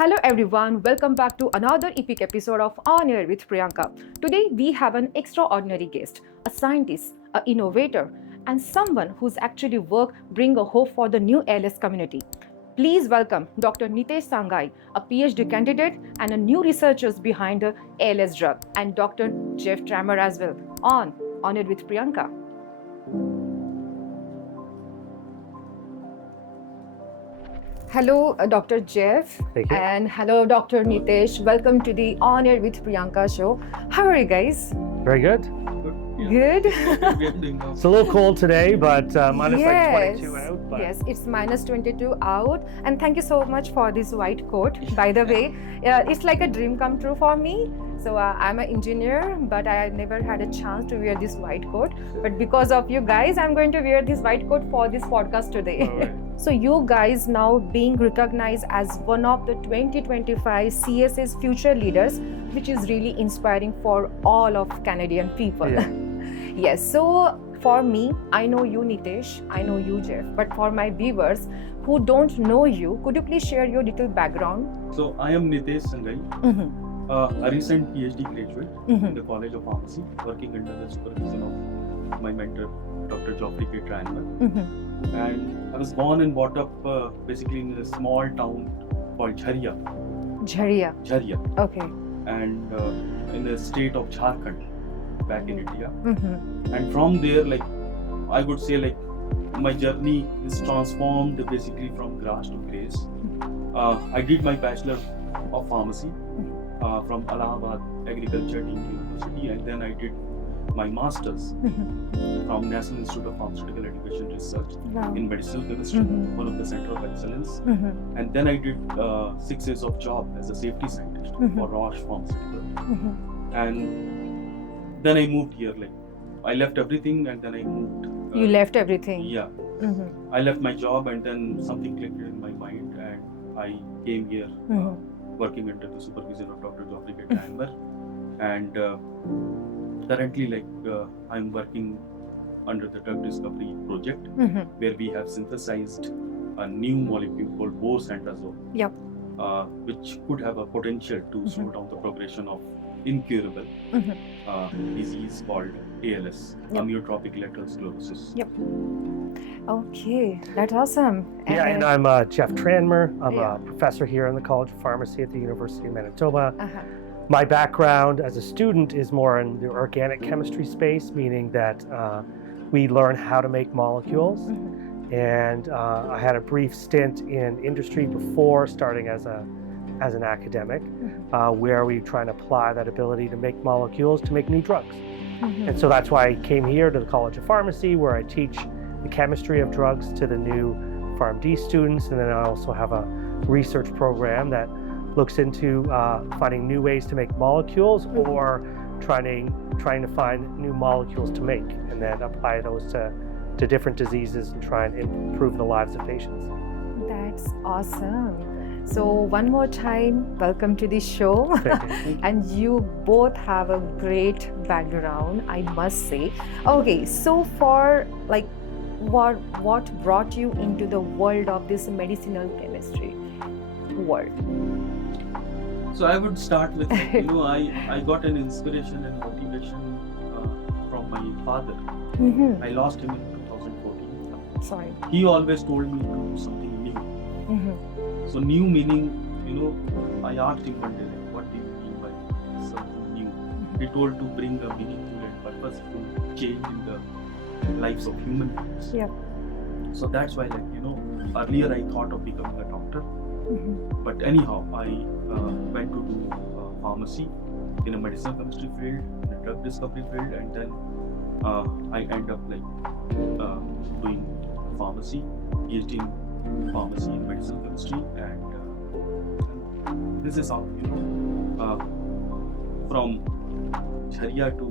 Hello everyone, welcome back to another epic episode of On Air with Priyanka. Today we have an extraordinary guest, a scientist, an innovator, and someone whose actually work bring a hope for the new ALS community. Please welcome Dr. Nitesh Sanghai, a PhD candidate and a new researcher behind the ALS drug, and Dr. Geoffrey Tranmer as well. On Air with Priyanka. Hello, Dr. Jeff. Thank you. And hello, Dr. Nitesh. Welcome to the On Air with Priyanka show. How are you guys? Very good. Good? It's a little cold today, but minus like 22 out. But Yes, it's minus 22 out. And thank you so much for this white coat. By the way, it's like a dream come true for me. So I'm an engineer, but I never had a chance to wear this white coat. But because of you guys, I'm going to wear this white coat for this podcast today. All right. So you guys now being recognized as one of the 2025 CSA's future leaders, which is really inspiring for all of Canadian people. Yeah. Yes, so for me, I know you Nitesh, I know you Jeff, but for my viewers who don't know you, could you please share your little background? So I am Nitesh Sanghai, a recent PhD graduate in the College of Pharmacy, working under the supervision of my mentor, Dr. Geoffrey K. Tranmer. And I was born and brought up basically in a small town called Jharia, Okay. and in the state of Jharkhand, back in India. And from there, like I would say, like my journey is transformed basically from grass to grace. I did my Bachelor of Pharmacy from Allahabad Agriculture University, and then I did my Masters from National Institute of Pharmaceutical Education Research Wow. in medicinal chemistry, one of the center of excellence. And then I did 6 years of job as a safety scientist for Roche Pharmaceutical. And then I moved here, like I left everything and then I moved. You left everything. Yeah. I left my job and then something clicked in my mind and I came here working under the supervision of Dr. Geoffrey K. Tranmer. And currently, like I'm working under the drug discovery project where we have synthesized a new molecule called boron-based, Yep. which could have a potential to slow down the progression of incurable disease called ALS, Yep. Amyotrophic Lateral Sclerosis. Yep. Okay, that's awesome. yeah, and I'm Geoff Tranmer. I'm Yeah. a professor here in the College of Pharmacy at the University of Manitoba. Uh-huh. My background as a student is more in the organic chemistry space, meaning that we learn how to make molecules. And I had a brief stint in industry before starting as an academic, where we try and apply that ability to make molecules to make new drugs. And so that's why I came here to the College of Pharmacy, where I teach the chemistry of drugs to the new PharmD students. And then I also have a research program that looks into finding new ways to make molecules or trying to find new molecules to make and then apply those to different diseases and try and improve the lives of patients. That's awesome. So one more time, welcome to the show. Thank you. And you both have a great background, I must say. Okay, so for like what brought you into the world of this medicinal chemistry world? So I would start with, like, I got an inspiration and motivation from my father. I lost him in 2014. Sorry. He always told me to do something new. So new meaning, I asked him one day, like, what do you mean by something new? He told to bring a meaningful and purposeful change in the lives of human beings. Yeah. So that's why, like, earlier I thought of becoming a doctor. But anyhow, I went to do pharmacy in a medicinal chemistry field, in a drug discovery field, and then I end up like doing pharmacy, PhD in pharmacy in medicinal chemistry, and this is how from Jharia to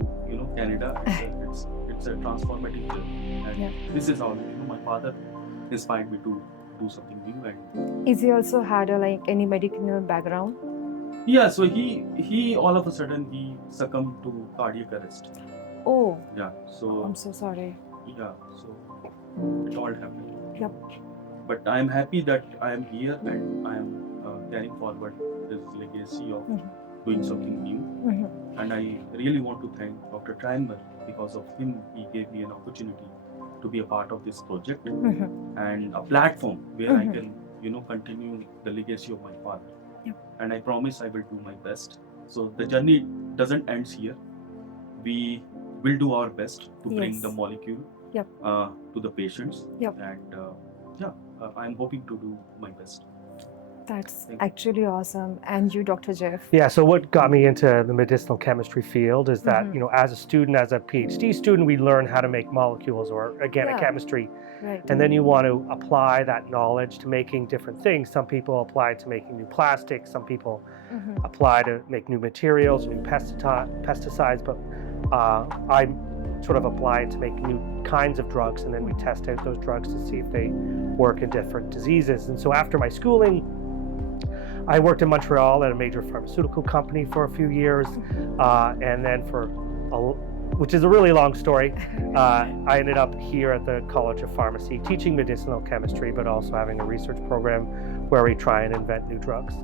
Canada, it's a transformative journey, and this is how my father inspired me to do something new. And Is he also had any medicinal background? yeah, so he all of a sudden he succumbed to cardiac arrest. Oh, Yeah, so I'm so sorry. yeah, so it all happened. Yep. But I am happy that I am here and I am carrying forward this legacy of Mhm. doing something new. Mhm. And I really want to thank Dr. Tranmer. Because of him, he gave me an opportunity to be a part of this project Mhm. and a platform where I Mhm. can, continue the legacy of my father. Yep. And I promise I will do my best. So the journey doesn't end here. We will do our best to bring the Yes. molecule Yep. to the patients. Yep. And I'm hoping to do my best. That's Thank you. actually awesome. And you, Dr. Jeff? Yeah, so what got me into the medicinal chemistry field is that, Mhm. as a student, as a PhD student, we learn how to make molecules or organic Yeah. chemistry. Right. And then you want to apply that knowledge to making different things. Some people apply it to making new plastics, some people Mhm. apply to make new materials, new pesticides, but I sort of apply it to make new kinds of drugs, and then we test out those drugs to see if they work in different diseases. And so after my schooling, I worked in Montreal at a major pharmaceutical company for a few years, and then which is a really long story, I ended up here at the College of Pharmacy teaching medicinal chemistry, but also having a research program where we try and invent new drugs.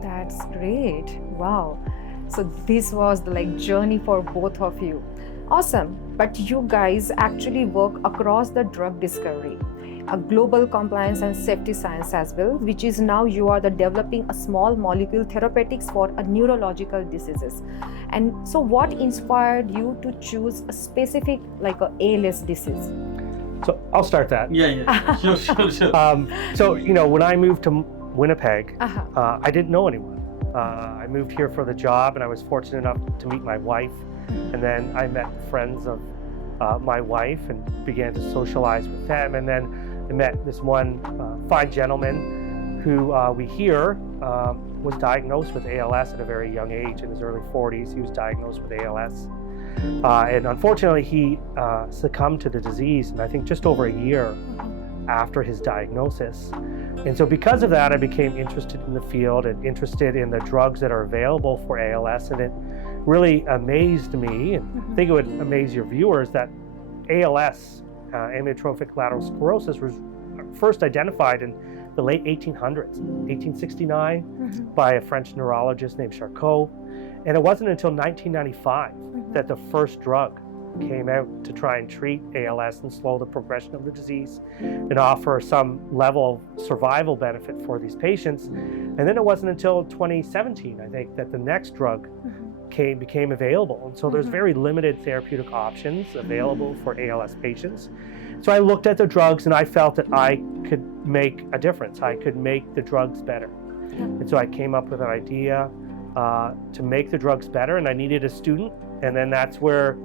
That's great. Wow. So this was the journey for both of you. Awesome. But you guys actually work across the drug discovery, a global compliance and safety science as well, which is now you are developing a small molecule therapeutics for a neurological diseases. And so what inspired you to choose a specific a ALS disease? So I'll start that. Yeah. Sure. So, when I moved to Winnipeg, Uh-huh. I didn't know anyone. I moved here for the job, and I was fortunate enough to meet my wife. And then I met friends of my wife and began to socialize with them. And then I met this one fine gentleman who we hear was diagnosed with ALS at a very young age. In his early 40s, he was diagnosed with ALS. And unfortunately, he succumbed to the disease, and I think just over a year after his diagnosis. And so because of that, I became interested in the field and interested in the drugs that are available for ALS. And it really amazed me, and I think it would amaze your viewers, that ALS, Amyotrophic Lateral Sclerosis, was first identified in the late 1800s, 1869, by a French neurologist named Charcot. And it wasn't until 1995 that the first drug came out to try and treat ALS and slow the progression of the disease and offer some level of survival benefit for these patients. And then it wasn't until 2017, I think, that the next drug became available. And so there's very limited therapeutic options available for ALS patients. So I looked at the drugs and I felt that I could make a difference. I could make the drugs better. And so I came up with an idea to make the drugs better, and I needed a student. And then that's where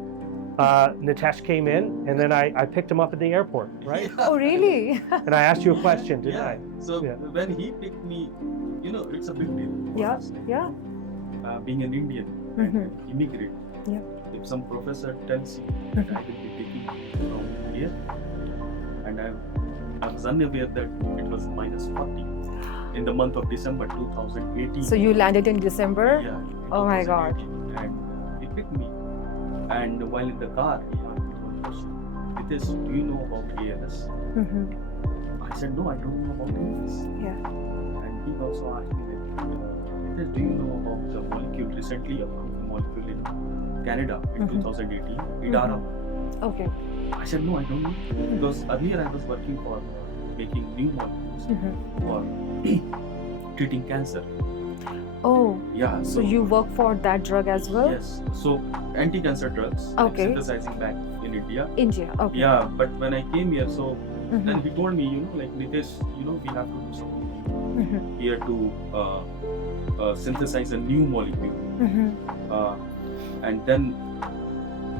Nitesh came in, and then I picked him up at the airport, right? Oh, really? And I asked you a question, didn't I? So Yeah. when he picked me, it's a big deal. for Yeah, us. yeah. Being an Indian, immigrant. Yeah. If some professor tells you that I will be taking you from here, and I was unaware that it was -40 in the month of December 2018. So you landed in December? Yeah. Oh my God. 2018. And he picked me. And while in the car, he asked me one question. Nitesh, do you know about ALS? I said, no, I don't know about ALS. Yeah. And he also asked me, Nitesh, do you know about the molecule recently approved molecule in Canada in 2018, Edaravone? Okay. I said, no, I don't know. Because earlier I was working for making new molecules for treating cancer. Oh, Yeah. so you work for that drug as well? Yes. So anti-cancer drugs. I'm Okay. synthesizing back in India. India. Okay. Yeah, but when I came here, so then he told me, Nitesh, we have to do something here to synthesize a new molecule. And then,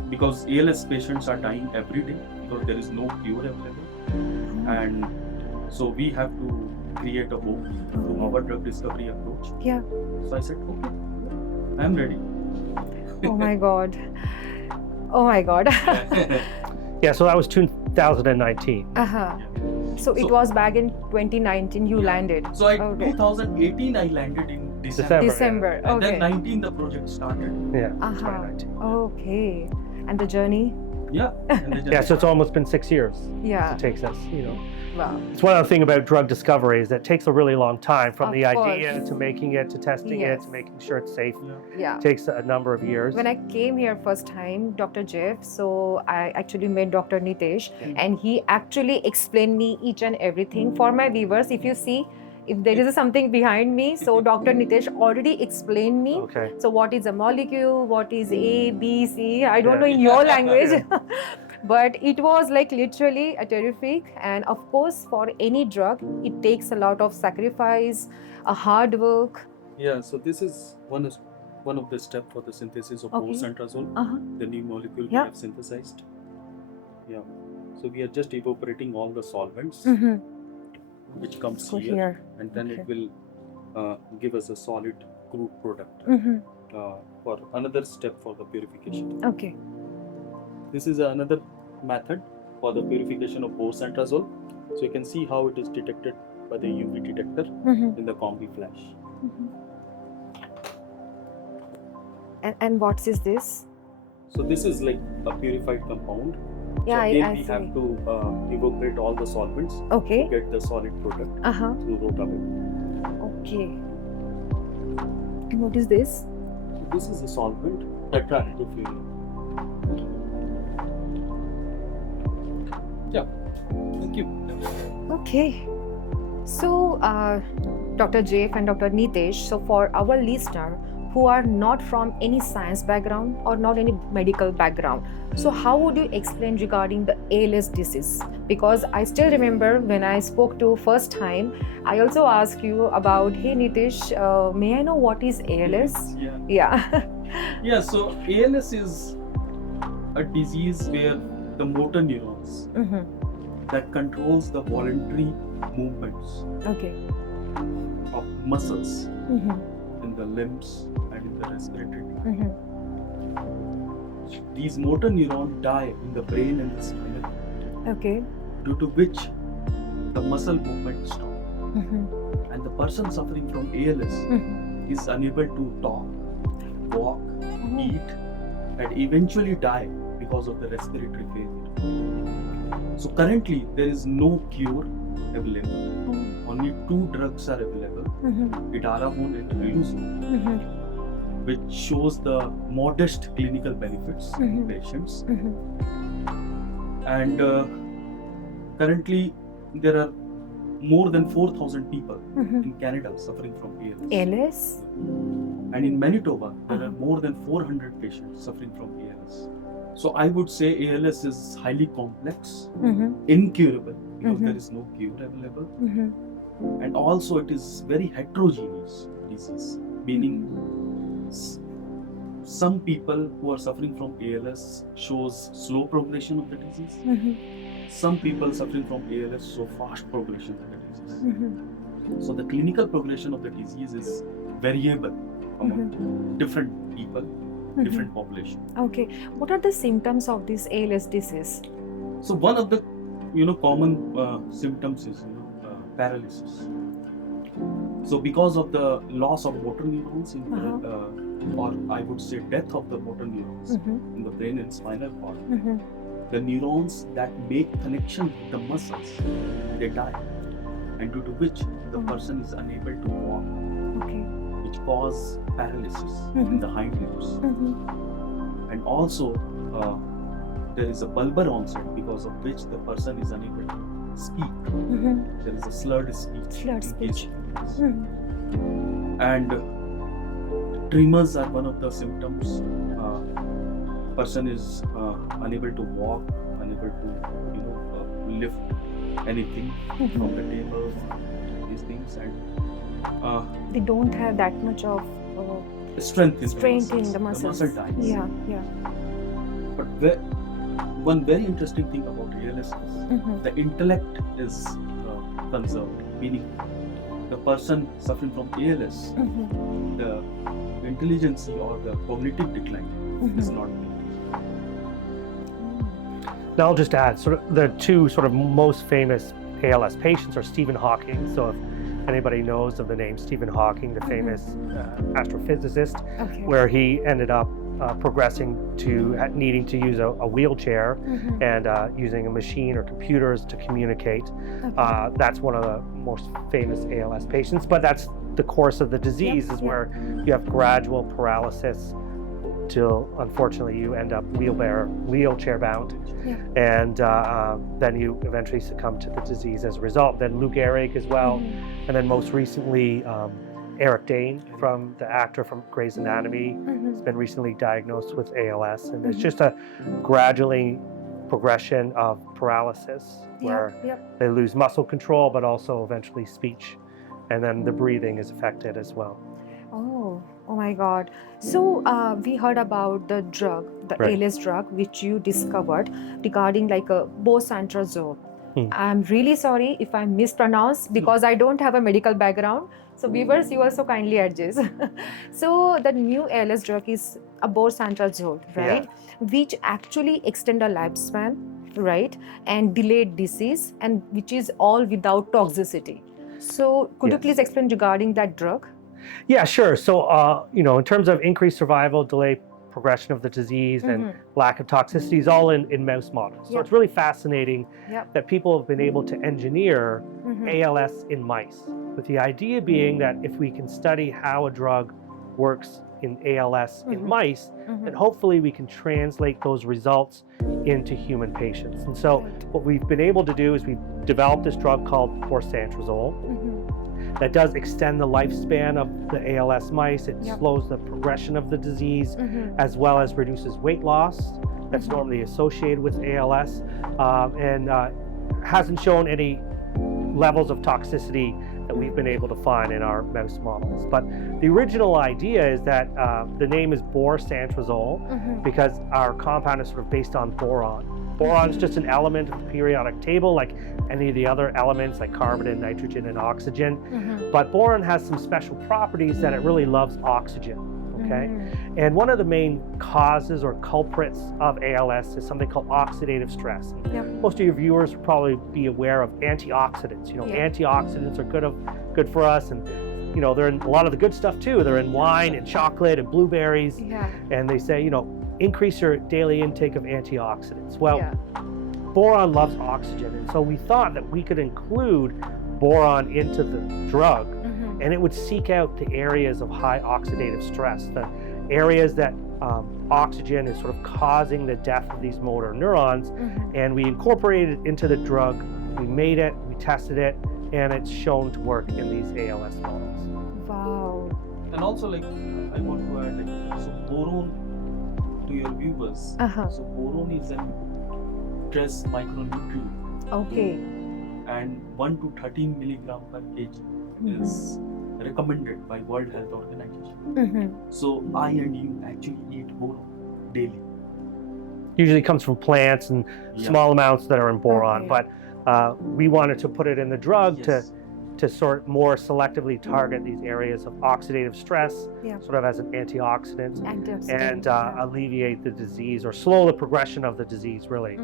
because ALS patients are dying every day because there is no cure available, and so we have to create a hope to our drug discovery approach. Yeah. So I said, okay, I'm ready. Oh my God. Oh my God. Yeah, so that was 2019. So it was back in 2019 you landed. So Okay. 2018 I landed in December. December. And Okay. then 19 the project started. Yeah, Uh-huh. 2019. Okay. And the journey? Yeah. And the Yeah, so it's almost been 6 years Yeah. it takes us, you know. Wow. It's one other thing about drug discovery is that it takes a really long time from Of the idea course. to making it, to testing it, Yes. to making sure it's safe. Yeah. Yeah. It takes a number of years. When I came here first time, Dr. Jeff, so I actually met Dr. Nitesh, and he actually explained me each and everything. For my viewers, if you see, if there is something behind me, so Dr. Nitesh already explained me. Okay. So what is a molecule? What is A, B, C? I don't Yeah. know in your language. But it was like literally a terrific. And of course, for any drug, it takes a lot of sacrifice, a hard work. Yeah, so this is one of the steps for the synthesis of Okay. bosenterazole, Uh-huh. the new molecule Yeah. we have synthesized. Yeah. So we are just evaporating all the solvents Mm-hmm. which comes So here, here. and then Okay. it will give us a solid crude product Mm-hmm. for another step for the purification. Okay. This is another method for the purification of bosenterazole. So you can see how it is detected by the UV detector Mm-hmm. in the combi flash. And what is this? So this is like a purified compound. Yeah, so again, I we see. have to evaporate all the solvents Okay. to get the solid product Uh-huh. through rotavir. Okay. And what is this? This is a solvent, tetrahydrofuran. Yeah, thank you. Okay. So, Dr. Jeff and Dr. Nitesh, so for our listener who are not from any science background or not any medical background, so how would you explain regarding the ALS disease? Because I still remember when I spoke to first time, I also asked you about, hey Nitesh, may I know what is ALS? Yeah. Yeah. Yeah, so ALS is a disease where the motor neurons Mm-hmm. that controls the voluntary movements Okay. of muscles Mm-hmm. in the limbs and in the respiratory tract. Mm-hmm. These motor neurons die in the brain and the spinal cord, Okay. due to which the muscle movement stops. Mm-hmm. And the person suffering from ALS Mm-hmm. is unable to talk, walk, eat, and eventually die because of the respiratory failure. So currently there is no cure available. Only 2 drugs are available, Mm-hmm. Edaravone and Neuroscience, Mm-hmm. which shows the modest clinical benefits in Mhm. patients. Mm-hmm. And currently there are more than 4,000 people Mm-hmm. in Canada suffering from ALS. ALS? And in Manitoba, there are Uh-huh. more than 400 patients suffering from ALS. So I would say ALS is highly complex, Mm-hmm. incurable, because Mhm. there is no cure available. Mm-hmm. And also it is very heterogeneous disease, meaning some people who are suffering from ALS shows slow progression of the disease. Mm-hmm. Some people suffering from ALS show fast progression of the disease. Mm-hmm. So the clinical progression of the disease is variable among different people, different population. Okay. What are the symptoms of this ALS disease? So one of the common symptoms is paralysis. So because of the loss of motor neurons in or I would say death of the motor neurons Mm-hmm. in the brain and spinal cord, Mm-hmm. the neurons that make connection with the muscles, they die, and due to which the person is unable to walk, Okay. which cause paralysis in the hind limbs. Mm-hmm. And also there is a bulbar onset, because of which the person is unable to speak. Mm-hmm. There is a slurred speech. Slurred in speech. case. Mm-hmm. And tremors are one of the symptoms. Person is unable to walk, unable to lift anything from the table, these things, and They don't have that much of strength in strength the in muscles. the muscles. muscle dies. Yeah, yeah. But one very interesting thing about ALS is Mm-hmm. the intellect is conserved, meaning the person suffering from ALS, Mm-hmm. the intelligence or the cognitive decline is not there. Now I'll just add, sort of the 2 sort of most famous ALS patients are Stephen Hawking. So if anybody knows of the name Stephen Hawking, the famous astrophysicist, Okay. where he ended up progressing to needing to use a wheelchair and using a machine or computers to communicate. Okay. That's one of the most famous ALS patients, but that's the course of the disease is where you have gradual paralysis till unfortunately you end up wheelchair bound, and then you eventually succumb to the disease as a result. Then Lou Gehrig as well, and then most recently Eric Dane, from the actor from Grey's Anatomy, has been recently diagnosed with ALS, and it's just a gradually progression of paralysis where they lose muscle control, but also eventually speech, and then the breathing is affected as well. Oh my God. So we heard about the drug, the ALS drug, which you discovered regarding like a bosantrozole. I'm really sorry if I mispronounced because I don't have a medical background. So viewers, you also kindly adjust. So the new ALS drug is a bosantrozole, right? Which actually extend a lifespan, right? And delayed disease, and which is all without toxicity. So could you please explain regarding that drug? Yeah, sure. So, in terms of increased survival, delay progression of the disease, and lack of toxicity is all in mouse models. So it's really fascinating that people have been able to engineer ALS in mice, with the idea being that if we can study how a drug works in ALS in mice, then hopefully we can translate those results into human patients. And so what we've been able to do is we've developed this drug called bosantrozole that does extend the lifespan of the ALS mice. It slows the progression of the disease, as well as reduces weight loss that's normally associated with ALS, and hasn't shown any levels of toxicity that we've been able to find in our mouse models. But the original idea is that the name is bosantrozole because our compound is sort of based on boron. Boron is just an element of the periodic table like any of the other elements like carbon and nitrogen and oxygen. But boron has some special properties that it really loves oxygen. Okay, and one of the main causes or culprits of ALS is something called oxidative stress. Most of your viewers will probably be aware of antioxidants. Antioxidants are good for us, and they're in a lot of the good stuff too. They're in wine and chocolate and blueberries. And they say, increase your daily intake of antioxidants. Well, boron loves oxygen, and so we thought that we could include boron into the drug, and it would seek out the areas of high oxidative stress, the areas that oxygen is sort of causing the death of these motor neurons. And we incorporated it into the drug, we made it, we tested it, and it's shown to work in these ALS models. Wow. And also, I want to add, so boron, to your viewers, so boron is a trace micronutrient. Okay. And 1 to 13 milligram per kg is recommended by World Health Organization. So I and you actually eat boron daily. Usually comes from plants and small amounts that are in boron, but we wanted to put it in the drug to sort of more selectively target these areas of oxidative stress, sort of as an antioxidant, and alleviate the disease or slow the progression of the disease, really,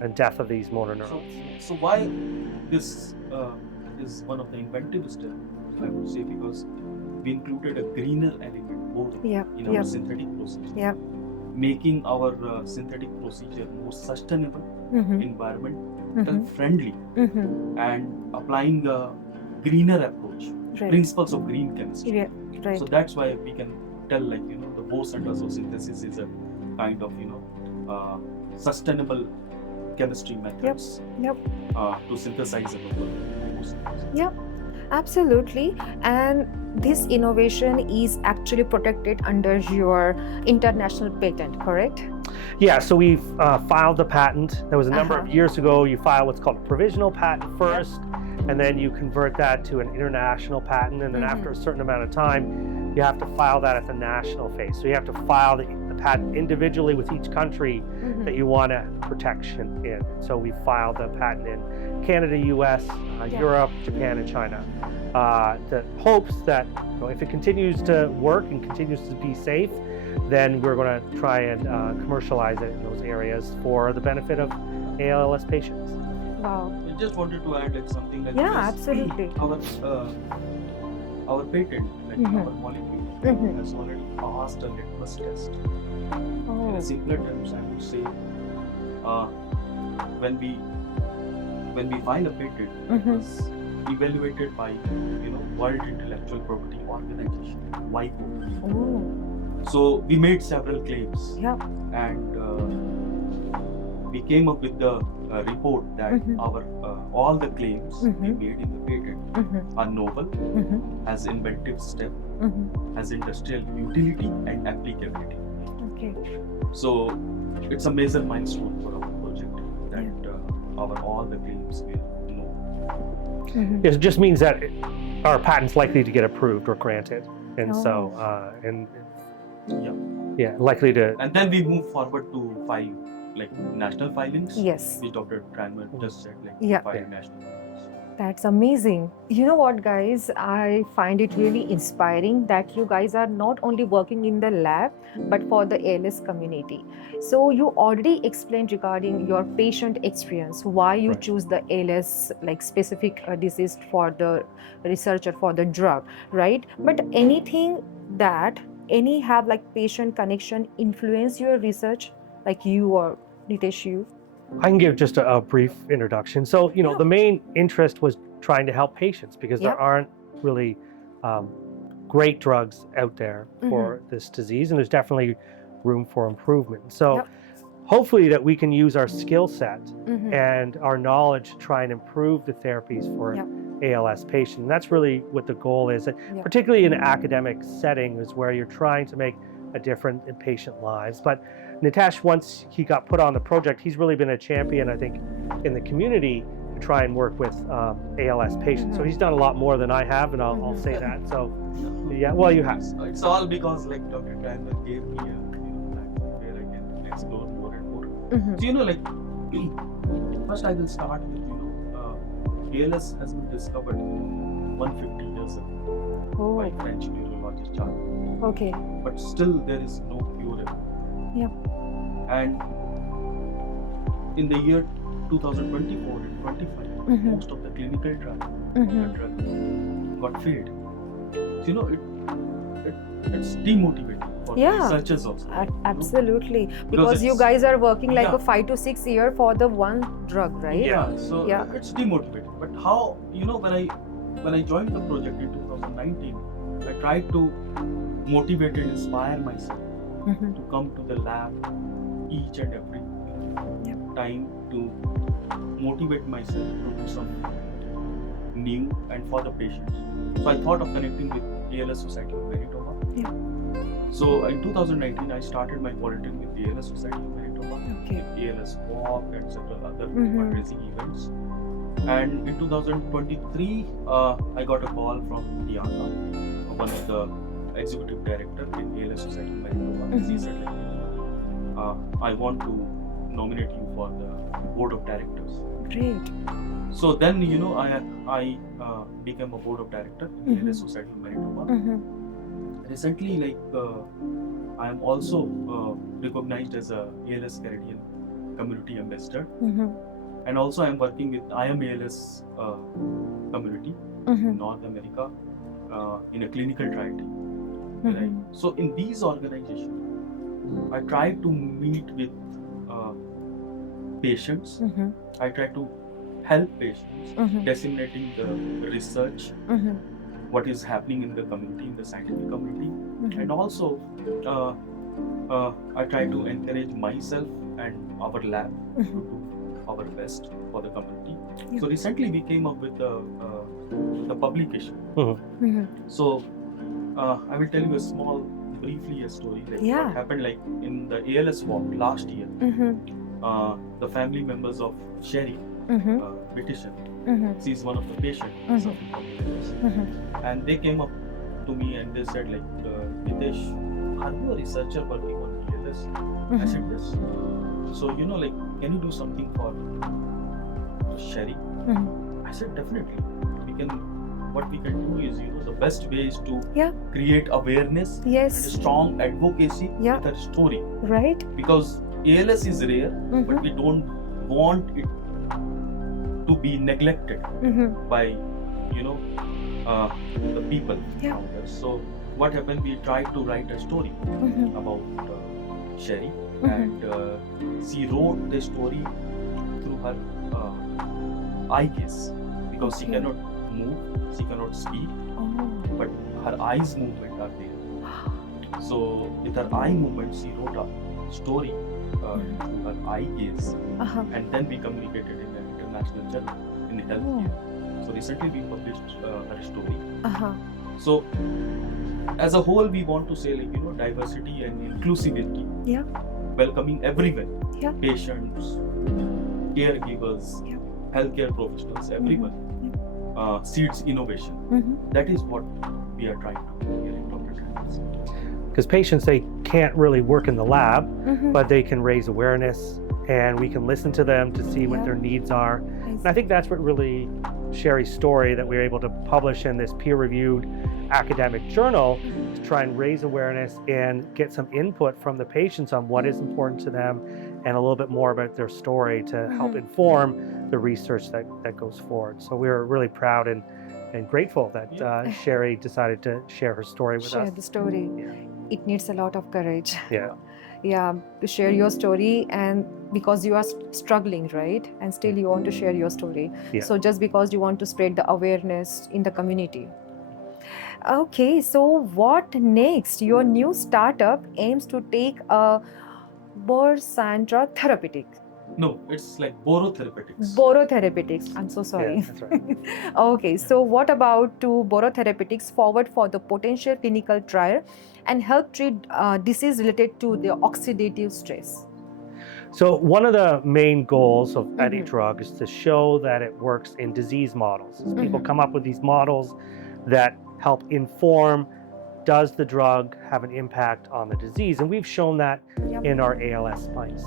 and death of these motor neurons. So why this is one of the inventive steps, I would say, because we included a greener element, boron, in our synthetic procedure, making our synthetic procedure more sustainable, environmental friendly, and applying a greener approach, principles of green chemistry. So that's why we can tell, the bosantrozole synthesis is a kind of, sustainable chemistry methods to synthesize a Absolutely. And this innovation is actually protected under your international patent, correct? Yeah, so we've filed the patent. There was a number of years ago, you file what's called a provisional patent first, and then you convert that to an international patent, and then after a certain amount of time, you have to file that at the national phase. So you have to file the patent individually with each country that you want a protection in. So we filed the patent in Canada, US, Europe, Japan, and China. The hopes that if it continues to work and continues to be safe, then we're going to try and commercialize it in those areas for the benefit of ALS patients. Wow. I just wanted to add something like absolutely. our patent, like Mhm. our molecule, Mhm. has already passed a litmus test. In Oh. a simpler terms, I would say, uh, when we file a patent, it Mhm. was evaluated by World Intellectual Property Organization, WIPO. Oh. So we made several claims, Yeah. and we came up with the report that Mhm. our all the claims we Mhm. made in the patent Mhm. are novel, Mhm. has inventive step, Mhm. has industrial utility and applicability. Okay. So it's a major milestone for our project that our all the claims will know. Mhm. It just means that our patent's likely to get approved or granted, and so Yeah. yeah, likely to. And then we move forward to file like national filings, Yes. which Dr. Tranmer just said, like Yeah. file Yeah. national filings. That's amazing. You know what, guys? I find it really inspiring that you guys are not only working in the lab but for the ALS community. So, you already explained regarding your patient experience, why you Right. choose the ALS, like specific disease for the research or for the drug, right? But anything that any have like patient connection influence your research, like you or Nitesh, you? I can give just a brief introduction. So, Yeah. the main interest was trying to help patients because there Yep. aren't really great drugs out there for this disease, and there's definitely room for improvement. So, Yep. hopefully, that we can use our skill set Mhm. and our knowledge to try and improve the therapies for Yep. ALS patients. And that's really what the goal is, Yep. particularly in an academic setting, is where you're trying to make a difference in patient lives. But Nitesh, once he got put on the project, he's really been a champion, I think, in the community to try and work with ALS patients. So he's done a lot more than I have, and I'll say that. So, yeah, well, you have. It's all because like Dr. Tranmer gave me a platform where I can explore more and more. Mhm. So like first I will start with ALS has been discovered 150 years ago by Oh, French neurologist Charles. okay. But still there is no cure. Yep. And in the year 2024 and 25, Mhm. most of the clinical trials Mhm. of the drug got failed. So, it's demotivating for Yeah. researchers also. Absolutely. Because you it's- guys are working like Yeah. a 5 to 6 year for the one drug, right? Yeah, so Yeah. it's demotivating. But how, when I joined the project in 2019, I tried to motivate and inspire myself Mhm. to come to the lab each and every time to motivate myself to do something new and for the patients. So I thought of connecting with ALS Society of Manitoba. Yeah. So in 2019, I started my volunteering with the ALS Society of Manitoba, Okay. with ALS Walk and several other Mhm. fundraising events. And in 2023, I got a call from Bianca, one of the executive director in ALS Society of Manitoba. She said, I want to nominate you for the board of directors. Great. So then, I became a board of director in the ALS Society of Manitoba. Mhm. Recently, I am also recognized as a ALS Canadian community ambassador, Mhm. and also I am working with ALS community in North America in a clinical trial team. Right? So in these organizations, I try to meet with patients. Mhm. I try to help patients, Mhm. disseminating the research, Mhm. what is happening in the community, in the scientific community, and also I try to encourage myself and our lab to do our best for the community. Yeah. So recently we came up with the publication. Mhm. So I will tell you briefly a story like Yeah. what happened like in the ALS walk last year. Mhm. The family members of Sherry, Mhm. Britisher, Mhm. she is one of the patients suffering from ALS, Mhm. and they came up to me and they said like, Nitesh, are you a researcher working on ALS? I said yes. So can you do something for Sherry? I said definitely. What we can do is the best way is to create awareness Yes. and strong advocacy with her story, Right. because ALS is rare, but we don't want it to be neglected by the people Yeah. around us. So what happened? We tried to write a story about Sherry, and she wrote the story through her eye gaze, because she Okay. cannot move, she cannot speak, Oh. but her eyes movement are there. So with her eye movement, she wrote a story through her eye gaze, Uh-huh. and then we communicated in an international journal in healthcare. So recently we published her story. Uh-huh. So as a whole, we want to say, like, diversity and inclusivity, Yeah. welcoming everyone, Yeah. patients, caregivers, Yeah. healthcare professionals, everyone, seeds innovation. That is what we are trying to do here in Dr. Tranmer. Because patients, they can't really work in the lab, Mhm. but they can raise awareness and we can listen to them to see what Yeah. their needs are. I And I think that's what really Sherry's story that we were able to publish in this peer-reviewed academic journal to try and raise awareness and get some input from the patients on what is important to them and a little bit more about their story to help inform the research that goes forward. So we're really proud and grateful that Sherry decided to share her story with Share us. the story. Yeah. It needs a lot of courage. Yeah. Yeah, to share your story, and because you are struggling, right? And still you want to share your story. Yeah. So just because you want to spread the awareness in the community. Okay, so what next? Your new startup aims to take a Borsandra therapeutic. No, it's like borotherapeutics. Borotherapeutics. I'm so sorry. Yeah, that's right. Okay, so what about to borotherapeutics forward for the potential clinical trial and help treat disease related to the oxidative stress? So one of the main goals of any drug is to show that it works in disease models. As people come up with these models that help inform, does the drug have an impact on the disease? And we've shown that in our ALS mice.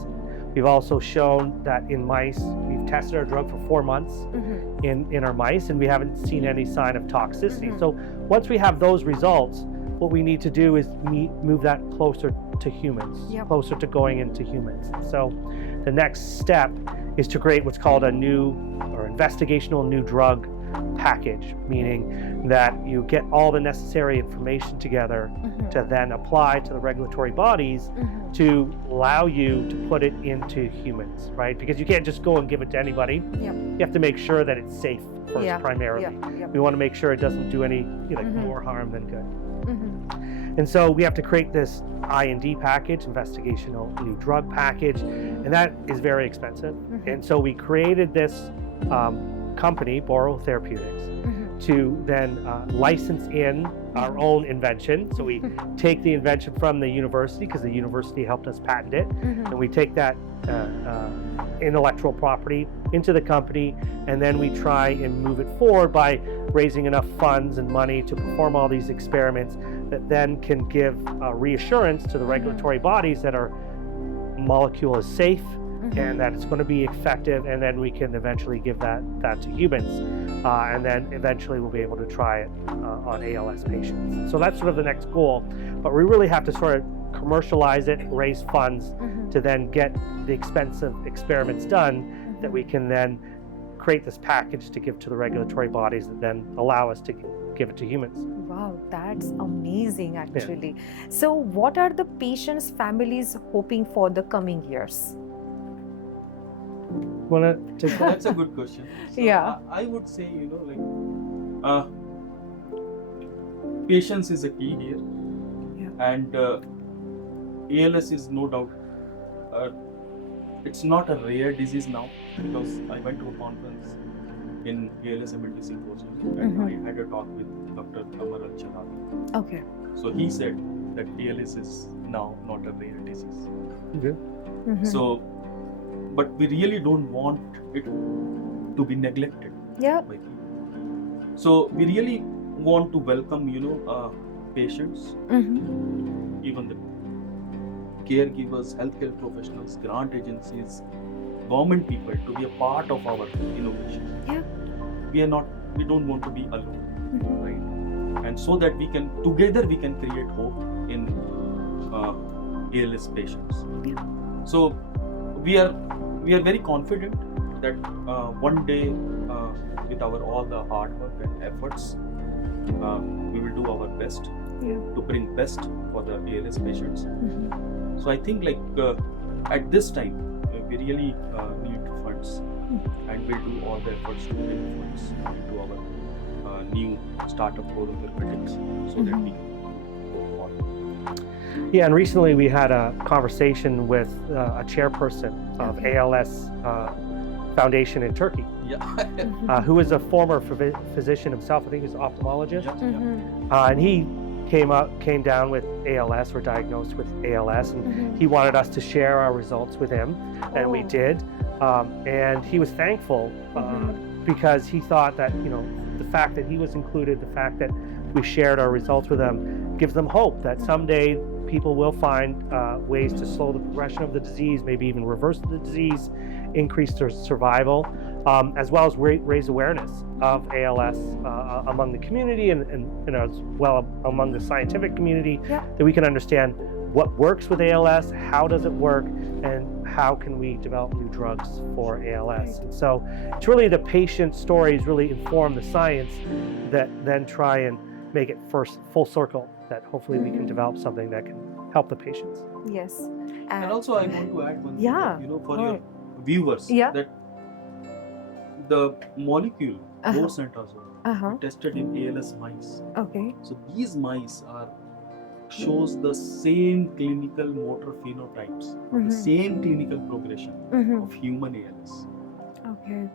We've also shown that in mice, we've tested our drug for 4 months in our mice, and we haven't seen any sign of toxicity. So once we have those results, what we need to do is move that closer to humans, closer to going into humans. So the next step is to create what's called a new or investigational new drug package, meaning that you get all the necessary information together to then apply to the regulatory bodies to allow you to put it into humans, right? Because you can't just go and give it to anybody. You have to make sure that it's safe first, primarily. We want to make sure it doesn't do any more harm than good. And so we have to create this IND package, investigational new drug package, and that is very expensive. And so we created this company, Boro Therapeutics, to then license in our own invention. So we take the invention from the university, because the university helped us patent it, and we take that intellectual property into the company, and then we try and move it forward by raising enough funds and money to perform all these experiments that then can give reassurance to the regulatory bodies that our molecule is safe and that it's going to be effective, and then we can eventually give that to humans, and then eventually we'll be able to try it on ALS patients. So that's sort of the next goal, but we really have to sort of commercialize it, raise funds to then get the expensive experiments done, that we can then create this package to give to the regulatory bodies that then allow us to give it to humans. Wow, that's amazing actually. So what are the patients' families hoping for the coming years? Want to take that? That's a good question. So I would say, patience is a key here, and ALS is no doubt, it's not a rare disease now, because I went to a conference in ALS MLT Symposium and I had a talk with Dr. Tranmer. Okay. So he said that ALS is now not a rare disease. Okay. So, but we really don't want it to be neglected. By people. So we really want to welcome, patients, even the caregivers, healthcare professionals, grant agencies, government people to be a part of our innovation. We don't want to be alone, right? And so that together we can create hope in ALS patients. So we are very confident that one day, with all the hard work and efforts, we will do our best Yeah. to bring best for the ALS patients. Mhm. So I think at this time we really need funds, and we'll do all the efforts to bring funds into our new startup therapeutics so that we can go on. Yeah, and recently we had a conversation with a chairperson of Okay. ALS Foundation in Turkey, Yeah. who is a former physician himself. I think he's an ophthalmologist. Yeah. Mhm. And he came down with ALS, or diagnosed with ALS, and Mhm. he wanted us to share our results with him, and we Oh. did. And he was thankful because he thought that the fact that he was included, the fact that we shared our results with him, gives them hope that someday people will find ways to slow the progression of the disease, maybe even reverse the disease, increase their survival, as well as raise awareness of ALS among the community and as well among the scientific community, Yeah. that we can understand what works with ALS, how does it work, and how can we develop new drugs for ALS. And so it's really the patient stories really inform the science that then try and make it full circle, that hopefully we can develop something that can help the patients. Yes. And also I want to add one thing, Yeah. that, for Go your ahead. viewers, Yeah. that the molecule Uh-huh. boron-based Uh-huh. tested in ALS mice. Okay. So these mice shows the same clinical motor phenotypes, or the same clinical progression Mhm. of human ALS. Okay.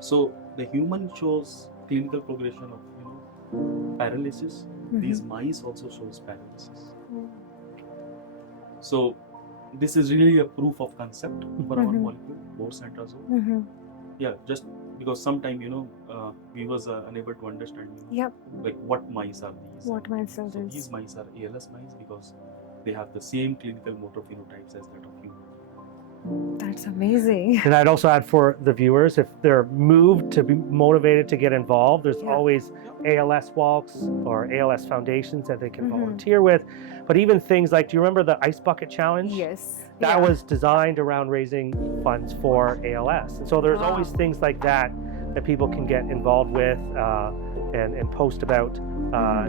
So the human shows clinical progression of paralysis. These mice also shows paralysis. So this is really a proof of concept for our molecule boron-based. Mhm. Yeah, just because sometimes viewers are unable to understand Yep. like what mice are these. What mice are So these? these mice are ALS mice because they have the same clinical motor phenotypes as that of human. That's amazing. And I'd also add for the viewers, if they're moved to be motivated to get involved, there's Yeah. always ALS walks or ALS foundations that they can Mhm. volunteer with. But even things like, do you remember the Ice Bucket Challenge? Yes. That Yeah. was designed around raising funds for ALS. And so there's Wow. always things like that that people can get involved with and post about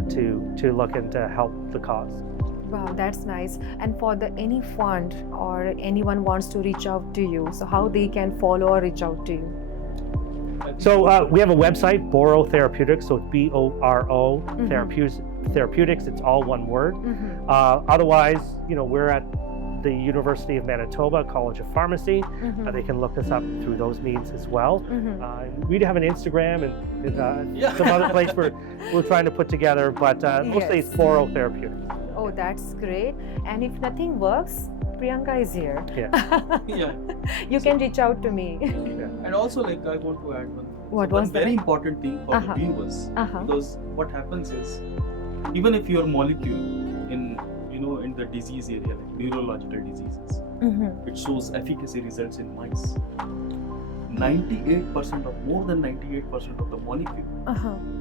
to look and to help the cause. Wow, that's nice. And for any fund or anyone wants to reach out to you, so how they can follow or reach out to you? So we have a website, Boro Therapeutics, so it's BORO Therapeutics. It's all one word. Otherwise, we're at the University of Manitoba College of Pharmacy. They can look us up through those means as well. And we have an Instagram and some other place we're trying to put together, but mostly Yes. it's Boro Therapeutics. Oh, that's great. And if nothing works, Priyanka is here. Yeah. Yeah. You can reach out to me. And also, like, I want to add one What one was very that? important thing for Uh-huh. the viewers, Uh-huh. because what happens is, even if your molecule in the disease area, like neurological diseases, it shows efficacy results in mice. 98% of more than 98% of the molecule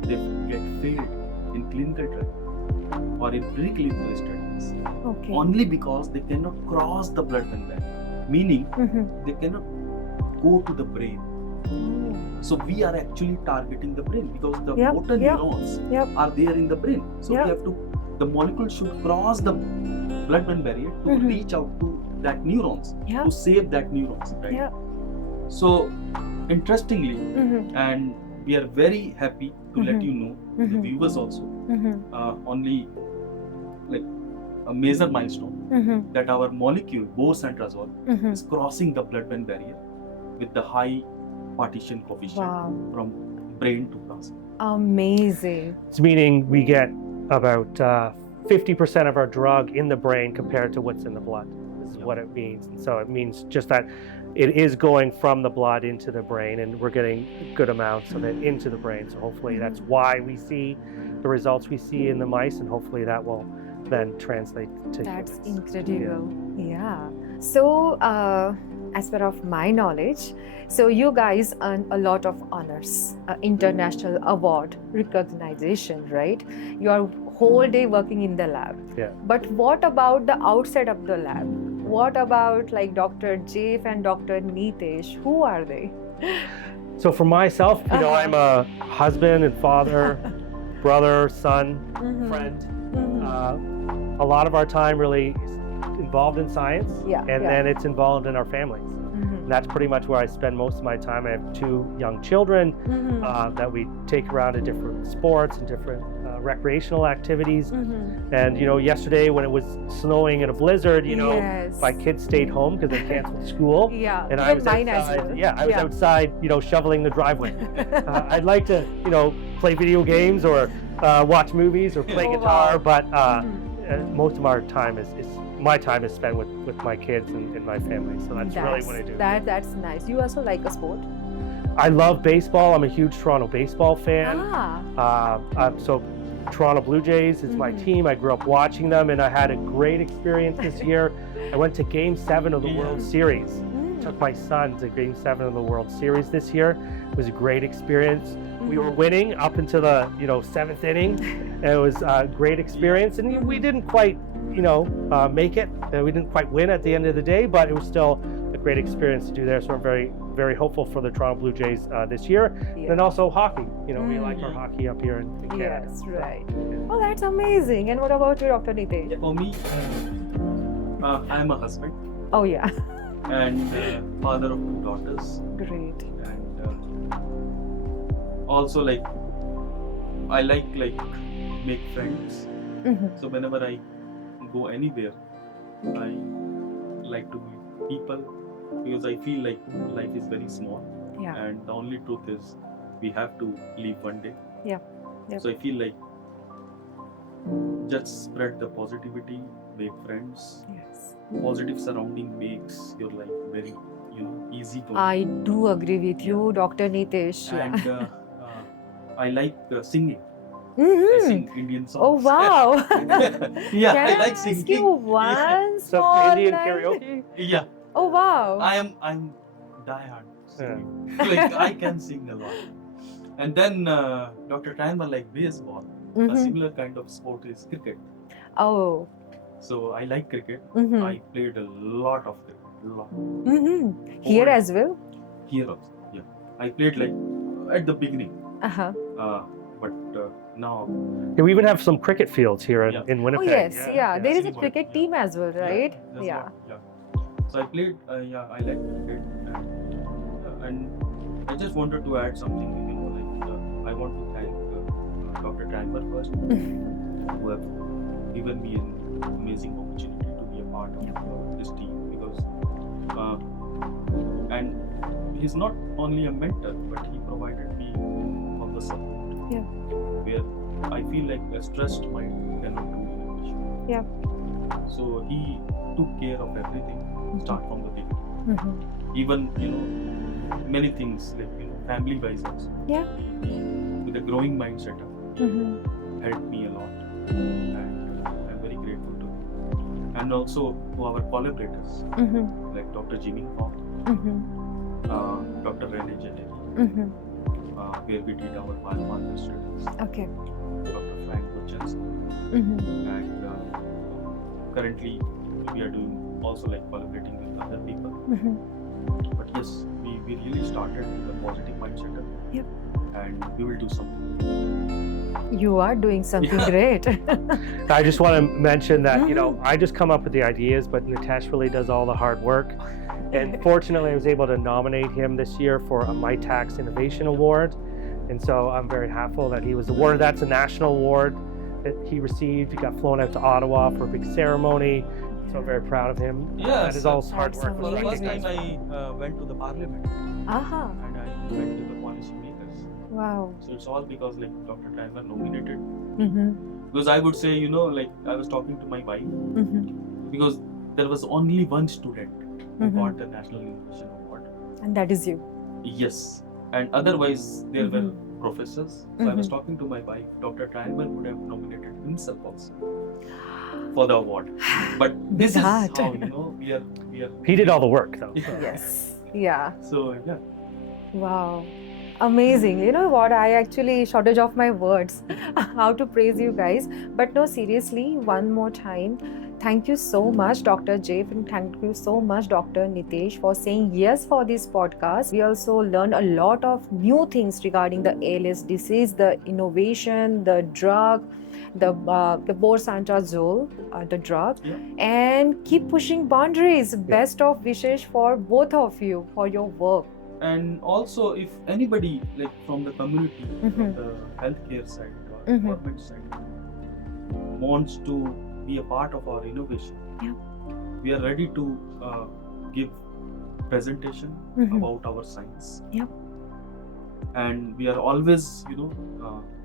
they get failed in clinical trial or in preclinical studies, Okay. only because they cannot cross the blood-brain barrier, meaning they cannot go to the brain. So we are actually targeting the brain because the Yep, motor yep, neurons yep. are there in the brain. So Yep. we have to, the molecule should cross the blood-brain barrier to reach out to that neurons, Yeah. to save that neurons, right? Yeah. So interestingly, and we are very happy to let you know, the viewers also, only like a major milestone that our molecule boron-based is crossing the blood-brain barrier with the high partition coefficient Wow. from brain to plasma. Amazing. It's meaning we get about 50% of our drug in the brain compared to what's in the blood. This is what it means. And so it means just that it is going from the blood into the brain, and we're getting good amounts of it into the brain. So hopefully that's why we see the results we see in the mice, and hopefully that will then translate to That's humans. incredible. Yeah. So, as per of my knowledge, so you guys earn a lot of honors, international award, recognition, right? You are whole day working in the lab. Yeah. But what about the outside of the lab? What about like Dr. Jeff and Dr. Nitesh? Who are they? So for myself, I'm a husband and father, brother, son, friend. A lot of our time really is involved in science, and then it's involved in our families. And that's pretty much where I spend most of my time. I have 2 young children that we take around to different sports and different recreational activities. And yesterday when it was snowing in a blizzard, my kids stayed home because they canceled school. And I was outside. I was outside, shoveling the driveway. I'd like to, play video games or watch movies or play guitar, but most of our time my time is spent with my kids and my family. So that's really what I do. That's nice. You also like a sport? I love baseball. I'm a huge Toronto baseball fan. So Toronto Blue Jays is my team. I grew up watching them, and I had a great experience this year. I went to Game 7 of the World Series. Took my son to Game 7 of the World Series this year. It was a great experience. We were winning up into the 7th inning. And it was a great experience, and we didn't quite make it. We didn't quite win at the end of the day, but it was still a great experience to do there. So I'm very, very hopeful for the Toronto Blue Jays this year. And also hockey. We like our hockey up here in Canada. Yes, right. Oh, that's amazing. And what about you, Dr. Nitesh? For me, I'm a husband. Oh, yeah. And father of 2 daughters. Great. And also I like make friends. So whenever I go anywhere, I like to meet people because I feel like life is very small. And the only truth is we have to leave one day. So I feel like just spread the positivity, make friends. Positive surrounding makes your life very easy going. I do agree with you, Dr. Nitesh. And I like singing. I sing Indian songs. Oh, wow. Can I like singing. Ask you one small Indian line? karaoke? Oh, wow. I'm diehard singing. I can sing a lot. And then Dr. Tranmer like baseball. A similar kind of sport is cricket. Oh. So I like cricket. I played a lot of cricket. Here as well? Here also, I played at the beginning. But now... we even have some cricket fields here in Winnipeg. Oh, yes. There is a cricket team as well, right? So I played, I like cricket. And I just wanted to add something, I want to thank Dr. Tranmer first, who have given me an amazing opportunity to be a part of this team, because and he's not only a mentor, but he provided me all the support. Where I feel like a stressed mind cannot do anything. So he took care of everything, start from the beginning. Even many things family wise also. With a growing mindset, helped me a lot, and I'm very grateful to him. And also to our collaborators like Dr. Jimmy Fong, Dr. Rene Janelli, where we did our biomarker studies. Dr. Frank Hutchinson, and currently we are doing also collaborating with other people. But yes, we really started with a positive mindset, and we will do something. You are doing something great. I just want to mention that I just come up with the ideas, but Nitesh really does all the hard work. And fortunately, I was able to nominate him this year for a MyTax Innovation Award. And so I'm very happy that he was awarded. That's a national award that he received. He got flown out to Ottawa for a big ceremony. So I'm very proud of him. That is all hard work. For the first time, I went to the parliament. And I went to the policy makers. Wow. So it's all because Dr. Tranmer nominated. Because I would say, I was talking to my wife, because there was only one student who got the National Innovation Award. And that is you. Yes. And otherwise, there were professors. So I was talking to my wife, Dr. Tranmer would have nominated himself also for the award. But this is how, we are... He did all the work, though. Yes. Yeah. So, Wow. Amazing. You know what? I actually shortage of my words how to praise you guys. But no, seriously, one more time. Thank you so much, Dr. Jeff, and thank you so much, Dr. Nitesh, for saying yes for this podcast. We also learned a lot of new things regarding the ALS disease, the innovation, the drug, the borsantazole, the drug, Yeah. and keep pushing boundaries. Best of wishes for both of you for your work. And also, if anybody like from the community, from the healthcare side or government side, wants to be a part of our innovation, Yeah. we are ready to give presentation about our science. Yeah. And we are always,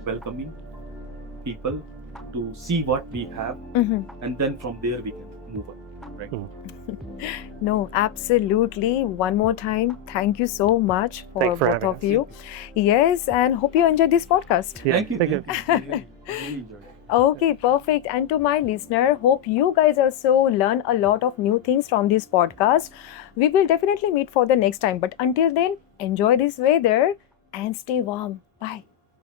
welcoming people to see what we have, and then from there we can move on. Right. No, absolutely. One more time, thank you so much for Thanks for both having of us. you. Yes, and hope you enjoyed this podcast. Yeah, Thank you. thank you. Really enjoyed it. Okay, perfect. And to my listener, hope you guys also learn a lot of new things from this podcast. We will definitely meet for the next time. But until then, enjoy this weather and stay warm. Bye.